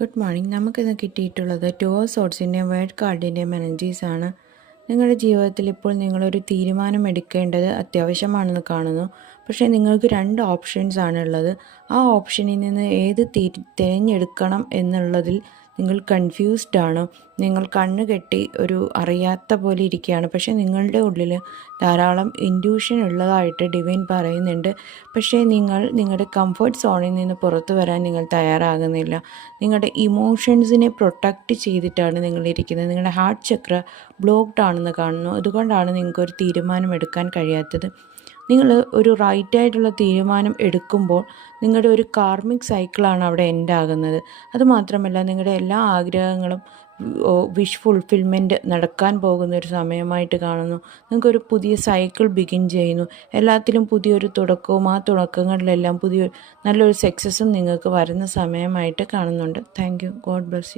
Good morning. നമുക്കിന്ന് കിട്ടിയിട്ടുള്ളത് two of സോർട്സിൻ്റെയും word കാർഡിൻ്റെയും എനർജീസാണ്. നിങ്ങളുടെ ജീവിതത്തിൽ ഇപ്പോൾ നിങ്ങളൊരു തീരുമാനം എടുക്കേണ്ടത് അത്യാവശ്യമാണെന്ന് കാണുന്നു. പക്ഷേ നിങ്ങൾക്ക് രണ്ട് ഓപ്ഷൻസ് ആണുള്ളത്. ആ ഓപ്ഷനിൽ നിന്ന് ഏത് തിരഞ്ഞെടുക്കണം എന്നുള്ളതിൽ നിങ്ങൾ കൺഫ്യൂസ്ഡ് ആണ്. നിങ്ങൾ കണ്ണ് കെട്ടി ഒരു അറിയാത്ത പോലെ ഇരിക്കുകയാണ്. പക്ഷേ നിങ്ങളുടെ ഉള്ളിൽ ധാരാളം ഇൻറ്റ്യൂഷൻ ഉള്ളതായിട്ട് ഡിവൈൻ പറയുന്നുണ്ട്. പക്ഷേ നിങ്ങൾ നിങ്ങളുടെ കംഫർട്ട് സോണിൽ നിന്ന് പുറത്തു വരാൻ നിങ്ങൾ തയ്യാറാകുന്നില്ല. നിങ്ങളുടെ ഇമോഷൻസിനെ പ്രൊട്ടക്റ്റ് ചെയ്തിട്ടാണ് നിങ്ങളിരിക്കുന്നത്. നിങ്ങളുടെ ഹാർട്ട് ചക്ര ബ്ലോക്ക്ഡ് ആണെന്ന് കാണുന്നു. അതുകൊണ്ടാണ് നിങ്ങൾക്കൊരു തീരുമാനം എടുക്കാൻ കഴിയാത്തത്. നിങ്ങൾ ഒരു റൈറ്റായിട്ടുള്ള തീരുമാനം എടുക്കുമ്പോൾ നിങ്ങളുടെ ഒരു കാർമിക് സൈക്കിളാണ് അവിടെ എൻഡ് ആകുന്നത്. അതുമാത്രമല്ല നിങ്ങളുടെ എല്ലാ ആഗ്രഹങ്ങളും വിഷ് ഫുൾഫിൽമെൻറ്റ് നടക്കാൻ പോകുന്ന ഒരു സമയമായിട്ട് കാണുന്നു. നിങ്ങൾക്കൊരു പുതിയ സൈക്കിൾ ബിഗിൻ ചെയ്യുന്നു. എല്ലാത്തിലും പുതിയൊരു തുടക്കവും ആ തുടക്കങ്ങളിലെല്ലാം നല്ലൊരു സക്സസ്സും നിങ്ങൾക്ക് വരുന്ന സമയമായിട്ട് കാണുന്നുണ്ട്. Thank you. God bless you.